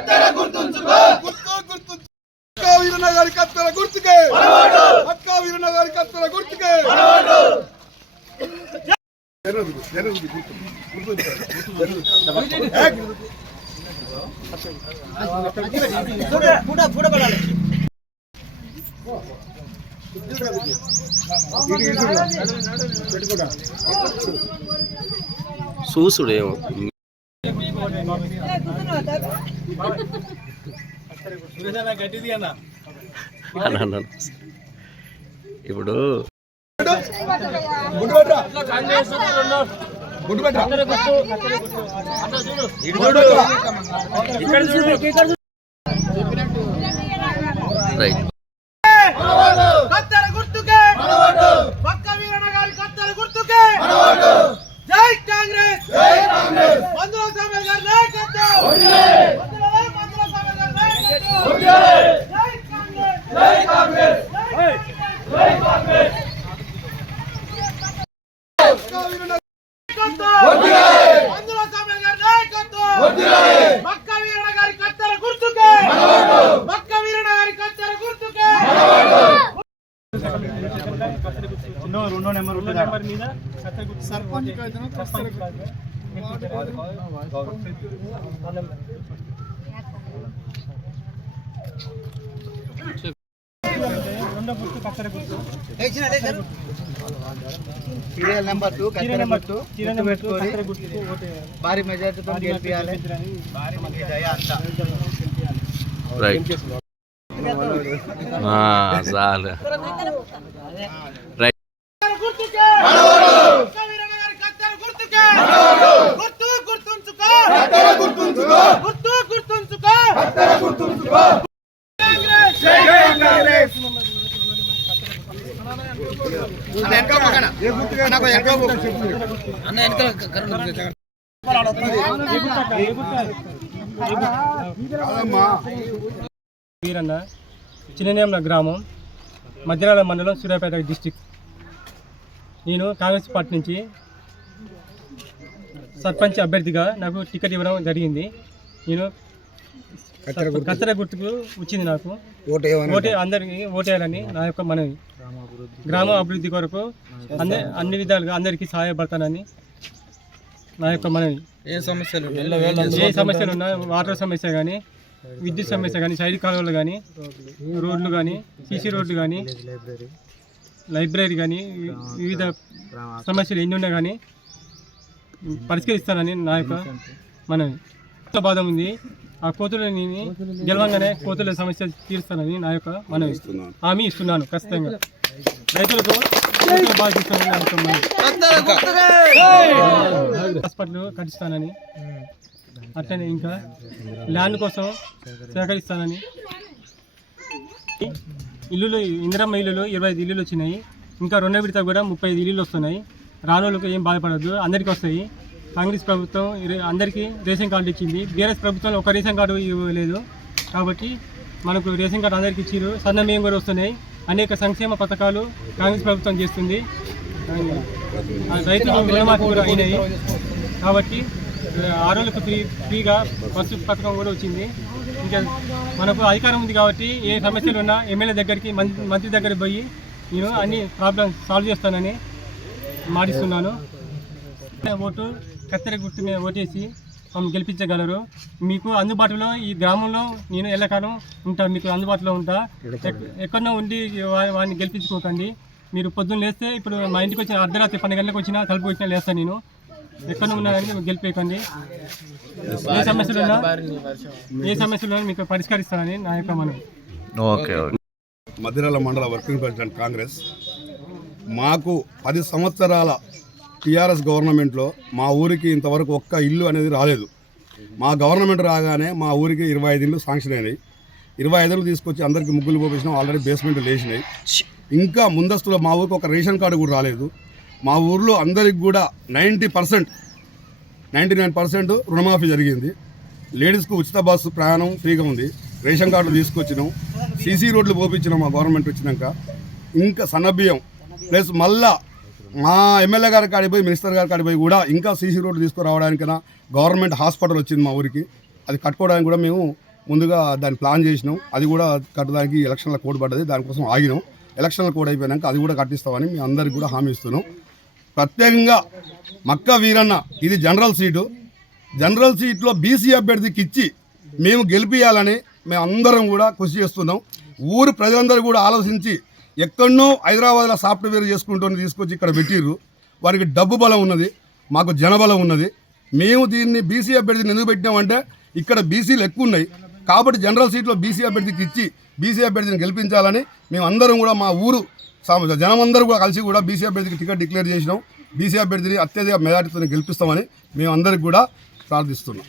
గుర్తు గుర్తు అక్కా వీరన్న గారి కత్తెర గుర్తుకే అక్కా వీరన్న గారి కత్తెర గుర్తుకే జరగదు, జరగదు, గుర్తు, గుర్తు, గుర్తు. ఏక్. చూసుడేమో అన్న, అన్న. ఇప్పుడు గుండు పెట్టరా. గుండు పెట్టరా. రైట్ కత్తెర గుర్తుకే పక్క వీరన్న గారి కత్తెర గుర్తుకే జై కాంగ్రెస్ జై కాంగ్రెస్ మందుల స్వామి గారి నాయకత్వం వందనాలు మందుల స్వామి గారి నాయకత్వం గారి కత్తెర గుర్తుకే సీరియల్ నెంబర్ టూ కత్తెర గుర్తు గుర్తు పెట్టుకొని భారీ మెజార్టీతో గెలిపించాలి దయ అంతా. రైట్. ఆ, చాలు. రైట్ కత్తెర గుర్తుకే పక్క వీరన్న గారి కత్తెర గుర్తుకే గుర్తు గుర్తుంచుకో గుర్తుంచుకో గుర్తు గుర్తుంచుకో గుర్తుంచుకో కాంగ్రెస్ జై కాంగ్రెస్ వెనక పక్కన నాకు వెనక అదమ్మా వీరన్న చిన్ననేమల గ్రామం మధ్యరాల మండలం సూర్యాపేట డిస్టిక్ నేను కాంగ్రెస్ పార్టీ నుంచి సర్పంచ్ అభ్యర్థిగా నాకు టికెట్ ఇవ్వడం జరిగింది. నేను కత్తెర గుర్తుకు వచ్చింది నాకు. ఓటే అందరికి ఓటేయాలని నా యొక్క మనవి. గ్రామ అభివృద్ధి కొరకు అన్ని అన్ని విధాలుగా అందరికీ సహాయపడతానని నా యొక్క మనవి. ఏ సమస్యలు ఏ సమస్యలు ఉన్నా వాటర్ సమస్య కానీ విద్యుత్ సమస్య కానీ సైడ్ కాలువలు కానీ రోడ్లు కానీ సీసీ రోడ్లు కానీ లైబ్రరీ కానీ వివిధ సమస్యలు ఎన్ని ఉన్నా కానీ పరిష్కరిస్తానని నా యొక్క మనవి. బాధ ఉంది. ఆ కోతులని గెలవంగానే కోతుల సమస్య తీరుస్తానని నా యొక్క మనవి. హామీ ఇస్తున్నాను ఖచ్చితంగా. రైతులకు హాస్పిటల్ కట్టిస్తానని. అట్లనే ఇంకా ల్యాండ్ కోసం సేకరిస్తానని. ఇల్లులు ఇందిరమ్మ ఇల్లులు ఇరవై ఐదు ఇల్లులు వచ్చినాయి. ఇంకా రెండో విడత కూడా ముప్పై ఐదు ఇల్లులు వస్తున్నాయి. రానోళ్ళకి ఏం బాధపడద్దు అందరికీ వస్తాయి. కాంగ్రెస్ ప్రభుత్వం అందరికీ రేషన్ కార్డు ఇచ్చింది. బీఆర్ఎస్ ప్రభుత్వం ఒక రేషన్ కార్డు ఇవ్వలేదు కాబట్టి మనకు రేషన్ కార్డు అందరికీ ఇచ్చారు సన్నమయం కూడా వస్తున్నాయి. అనేక సంక్షేమ పథకాలు కాంగ్రెస్ ప్రభుత్వం చేస్తుంది. రైతులు రుణమాఫీ కూడా అయినాయి. కాబట్టి ఆరోలకు ఆరోగ్యకు ఫ్రీ ఫ్రీగా బస్సు పథకం కూడా వచ్చింది. ఇంకా మనకు అధికారం ఉంది కాబట్టి ఏ సమస్యలు ఉన్నా ఎమ్మెల్యే దగ్గరికి మంత్రి దగ్గరికి పోయి నేను అన్ని ప్రాబ్లమ్స్ సాల్వ్ చేస్తానని మాటిస్తున్నాను. ఓటు కత్తెర గుర్తు మీద ఓటేసి మమ్మల్ని గెలిపించగలరు. మీకు అందుబాటులో ఈ గ్రామంలో నేను ఎల్లకాలం ఉంటా మీకు అందుబాటులో ఉంటా. ఎక్- ఎక్కడో ఉండి వాడిని గెలిపించుకోకండి. మీరు పొద్దున్న లేస్తే ఇప్పుడు మా ఇంటికి వచ్చిన అర్ధరాత్రి పన్నెండు గంటలకు వచ్చినా తలుపు వచ్చినా లేస్తాను నేను. ఎక్కడ ఉన్నా కానీ గెలిపేయకండి. ఏ సమస్యలు ఉన్నా ఏ సమస్యలు ఉన్నా మీకు పరిష్కరిస్తానని నా యొక్క మనం ఓకే ఓకే. మధిరాల మండల వర్కింగ్ ప్రెసిడెంట్ కాంగ్రెస్ మాకు పది సంవత్సరాల టీఆర్ఎస్ గవర్నమెంట్లో మా ఊరికి ఇంతవరకు ఒక్క ఇల్లు అనేది రాలేదు. మా గవర్నమెంట్ రాగానే మా ఊరికి ఇరవై ఐదు ఇల్లు శాంక్షన్ అయినాయి. ఇరవై ఐదులు తీసుకొచ్చి అందరికీ ముగ్గులు పోపించినాం ఆల్రెడీ బేస్మెంట్ లేచినాయి. ఇంకా ముందస్తులో మా ఊరికి ఒక రేషన్ కార్డు కూడా రాలేదు. మా ఊర్లో అందరికి కూడా ninety percent ninety nine percent రుణమాఫీ జరిగింది. లేడీస్కు ఉచిత బస్సు ప్రయాణం ఫ్రీగా ఉంది. రేషన్ కార్డులు తీసుకొచ్చినాం. సీసీ రోడ్లు పోపించినాం మా గవర్నమెంట్ వచ్చినాక. ఇంకా సన్నబియ్యం ప్లస్ మళ్ళా మా ఎమ్మెల్యే గారి కాడికి పోయి మినిస్టర్ గారి కాడికి పోయి కూడా ఇంకా సీసీ రోడ్డు తీసుకురావడానికైనా గవర్నమెంట్ హాస్పిటల్ వచ్చింది మా ఊరికి. అది కట్టుకోవడానికి కూడా మేము ముందుగా దాన్ని ప్లాన్ చేసినాం. అది కూడా కట్టడానికి ఎలక్షన్ల కోడ్ పడ్డది. దానికోసం ఆగినాం. ఎలక్షన్ల కోడ్ అయిపోయినాక అది కూడా కట్టిస్తామని మీ అందరికి కూడా హామీ ఇస్తున్నాం. ప్రత్యేకంగా మక్క వీరన్న ఇది జనరల్ సీటు. జనరల్ సీట్లో బీసీ అభ్యర్థికి ఇచ్చి మేము గెలిపియాలని మేము అందరం కూడా కృషి చేస్తున్నాం. ఊరు ప్రజలందరూ కూడా ఆలోచించి ఎక్కడనో హైదరాబాద్లో సాఫ్ట్వేర్ చేసుకుంటూ తీసుకొచ్చి ఇక్కడ పెట్టిర్రు. వారికి డబ్బు బలం ఉన్నది మాకు జనబలం ఉన్నది. మేము దీన్ని బీసీ అభ్యర్థిని ఎందుకు పెట్టినామంటే ఇక్కడ బీసీలు ఎక్కువ ఉన్నాయి. కాబట్టి జనరల్ సీట్లో బీసీ అభ్యర్థికి ఇచ్చి బీసీ అభ్యర్థిని గెలిపించాలని మేము అందరం కూడా మా ఊరు జనమందరూ కూడా కలిసి కూడా బీసీ అభ్యర్థికి టికెట్ డిక్లేర్ చేసినాం. బీసీ అభ్యర్థిని అత్యధిక మెజార్టీతో గెలిపిస్తామని మేము అందరికి కూడా ప్రార్థిస్తున్నాం.